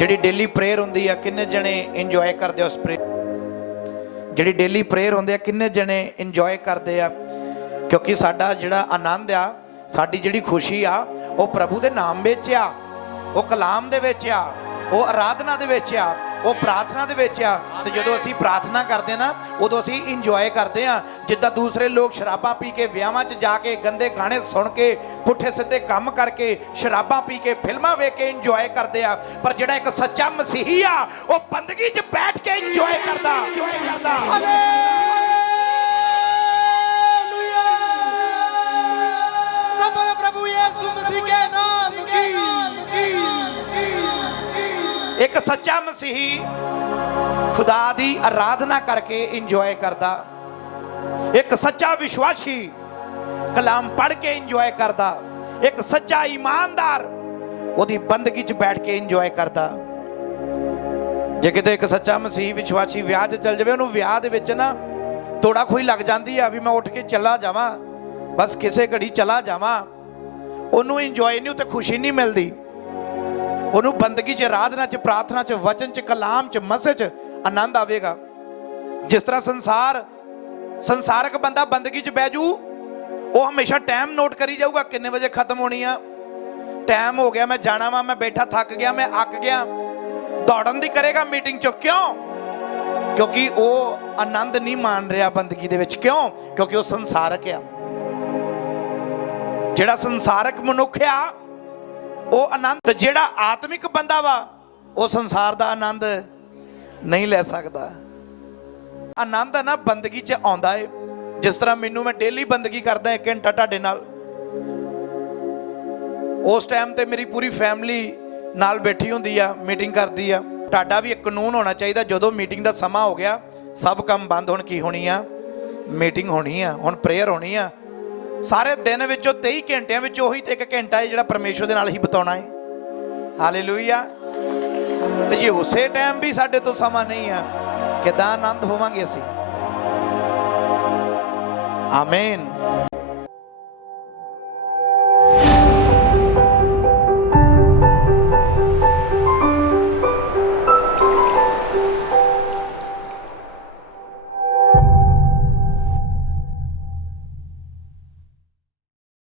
ਜਿਹੜੀ daily prayer ਹੁੰਦੀ ਆ, ਕਿੰਨੇ ਜਣੇ ਇੰਜੋਏ ਕਰਦੇ ਉਸ ਪ੍ਰੇਅਰ ਜਿਹੜੀ ਡੇਲੀ ਪ੍ਰੇਅਰ ਹੁੰਦੀ ਆ, ਕਿੰਨੇ ਜਣੇ ਇੰਜੋਏ ਕਰਦੇ ਆ? ਕਿਉਂਕਿ ਸਾਡਾ ਜਿਹੜਾ ਆਨੰਦ ਆ, ਸਾਡੀ ਜਿਹੜੀ ਖੁਸ਼ੀ ਆ, ਉਹ ਪ੍ਰਭੂ ਦੇ ਨਾਮ ਵਿੱਚ ਆ, ਉਹ ਕਲਾਮ ਦੇ ਵਿੱਚ ਆ, ਉਹ ਆਰਾਧਨਾ ਦੇ ਵਿੱਚ ਆ ਉਹ ਪ੍ਰਾਰਥਨਾ ਦੇ ਵਿੱਚ ਆ। ਤੇ ਜਦੋਂ ਅਸੀਂ ਪ੍ਰਾਰਥਨਾ ਕਰਦੇ ਨਾ, ਉਦੋਂ ਅਸੀਂ ਇੰਜੋਏ ਕਰਦੇ ਆ ਜਿੱਦਾਂ ਦੂਸਰੇ ਲੋਕ ਸ਼ਰਾਬਾਂ ਪੀ ਕੇ ਵਿਆਹਾਂ 'ਚ ਜਾ ਕੇ ਗੰਦੇ ਗਾਣੇ ਸੁਣ ਕੇ, ਪੁੱਠੇ ਸਿੱਧੇ ਕੰਮ ਕਰਕੇ ਸ਼ਰਾਬਾਂ ਪੀ ਕੇ ਫਿਲਮਾਂ ਵੇਖ ਕੇ ਇੰਜੋਏ ਕਰਦੇ ਆ। ਪਰ ਜਿਹੜਾ ਇੱਕ ਸੱਚਾ ਮਸੀਹੀ ਆ, ਉਹ ਬੰਦਗੀ 'ਚ ਬੈਠ ਕੇ ਇੰਜੋਏ ਕਰਦਾ। ਇੰਜੋਏ ਕਰਦਾ ਇੱਕ ਸੱਚਾ ਮਸੀਹੀ ਖੁਦਾ ਦੀ ਆਰਾਧਨਾ ਕਰਕੇ ਇੰਜੋਏ ਕਰਦਾ। ਇੱਕ ਸੱਚਾ ਵਿਸ਼ਵਾਸੀ ਕਲਾਮ ਪੜ੍ਹ ਕੇ ਇੰਜੋਏ ਕਰਦਾ। ਇੱਕ ਸੱਚਾ ਇਮਾਨਦਾਰ ਉਹਦੀ ਬੰਦਗੀ 'ਚ ਬੈਠ ਕੇ ਇੰਜੋਏ ਕਰਦਾ। ਜੇ ਕਿਤੇ ਇੱਕ ਸੱਚਾ ਮਸੀਹ ਵਿਸ਼ਵਾਸੀ ਵਿਆਹ 'ਚ ਚੱਲ ਜਾਵੇ, ਉਹਨੂੰ ਵਿਆਹ ਦੇ ਵਿੱਚ ਨਾ ਤੋੜਾ ਖੋਈ ਲੱਗ ਜਾਂਦੀ ਆ ਵੀ ਮੈਂ ਉੱਠ ਕੇ ਚੱਲਾ ਜਾਵਾਂ, ਬਸ ਕਿਸੇ ਘੜੀ ਚਲਾ ਜਾਵਾਂ, ਉਹਨੂੰ ਇੰਜੋਏ ਨਹੀਂ ਉਤੇ ਖੁਸ਼ੀ ਨਹੀਂ ਮਿਲਦੀ। ਉਹਨੂੰ ਬੰਦਗੀ 'ਚ, ਆਰਾਧਨਾ 'ਚ, ਪ੍ਰਾਰਥਨਾ 'ਚ, ਵਚਨ 'ਚ, ਕਲਾਮ 'ਚ, ਮਸੇ 'ਚ ਆਨੰਦ ਆਵੇਗਾ। ਜਿਸ ਤਰ੍ਹਾਂ ਸੰਸਾਰ, ਸੰਸਾਰਕ ਬੰਦਾ ਬੰਦਗੀ 'ਚ ਬਹਿ ਜੂ, ਉਹ ਹਮੇਸ਼ਾ ਟਾਈਮ ਨੋਟ ਕਰੀ ਜਾਊਗਾ, ਕਿੰਨੇ ਵਜੇ ਖਤਮ ਹੋਣੀ ਆ? ਟਾਈਮ ਹੋ ਗਿਆ, ਮੈਂ ਜਾਣਾ ਵਾ, ਮੈਂ ਬੈਠਾ, ਥੱਕ ਗਿਆ, ਮੈਂ ਅੱਕ ਗਿਆ। ਦੌੜਨ ਦੀ ਕਰੇਗਾ ਮੀਟਿੰਗ 'ਚ, ਕਿਉਂ? ਕਿਉਂਕਿ ਉਹ ਆਨੰਦ ਨਹੀਂ ਮਾਣ ਰਿਹਾ ਬੰਦਗੀ ਦੇ ਵਿੱਚ, ਕਿਉਂ? ਕਿਉਂਕਿ ਉਹ ਸੰਸਾਰਕ ਆ। ਜਿਹੜਾ ਸੰਸਾਰਕ ਮਨੁੱਖ ਆ ਉਹ ਆਨੰਦ, ਜਿਹੜਾ ਆਤਮਿਕ ਬੰਦਾ ਵਾ, ਉਹ ਸੰਸਾਰ ਦਾ ਆਨੰਦ ਨਹੀਂ ਲੈ ਸਕਦਾ। ਆਨੰਦ ਨਾ ਬੰਦਗੀ 'ਚ ਆਉਂਦਾ ਏ। ਜਿਸ ਤਰ੍ਹਾਂ ਮੈਨੂੰ ਮੈਂ ਡੇਲੀ ਬੰਦਗੀ ਕਰਦਾ ਇੱਕ ਘੰਟਾ ਤੁਹਾਡੇ ਨਾਲ। ਉਸ ਟਾਈਮ ਤੇ ਮੇਰੀ ਪੂਰੀ ਫੈਮਿਲੀ ਨਾਲ ਬੈਠੀ ਹੁੰਦੀ ਆ ਮੀਟਿੰਗ ਕਰਦੀ ਆ। ਤੁਹਾਡਾ ਵੀ ਇੱਕ ਕਾਨੂੰਨ ਹੋਣਾ ਚਾਹੀਦਾ, ਜਦੋਂ ਮੀਟਿੰਗ ਦਾ ਸਮਾਂ ਹੋ ਗਿਆ, ਸਭ ਕੰਮ ਬੰਦ ਹੋਣ ਕੀ ਹੋਣੀ ਆ? ਮੀਟਿੰਗ ਹੋਣੀ ਆ, ਹੁਣ ਪ੍ਰੇਅਰ ਹੋਣੀ ਆ। ਸਾਰੇ ਦਿਨ ਵਿੱਚੋਂ 23 ਘੰਟਿਆਂ ਵਿੱਚੋਂ ਉਹੀ ਤੇ ਇੱਕ ਘੰਟਾ ਹੈ ਜਿਹੜਾ ਪਰਮੇਸ਼ਵਰ ਦੇ ਨਾਲ ਹੀ ਬਤਾਉਣਾ ਹੈ। ਹਾਲੇਲੂਇਆ ਤੇ ਜੇ ਉਸੇ ਟਾਈਮ ਵੀ ਸਾਡੇ ਤੋਂ ਸਮਾਂ ਨਹੀਂ ਆ ਕਿਦਾਂ ਆਨੰਦ ਹੋਵਾਂਗੇ ਅਸੀਂ? ਆਮੇਨ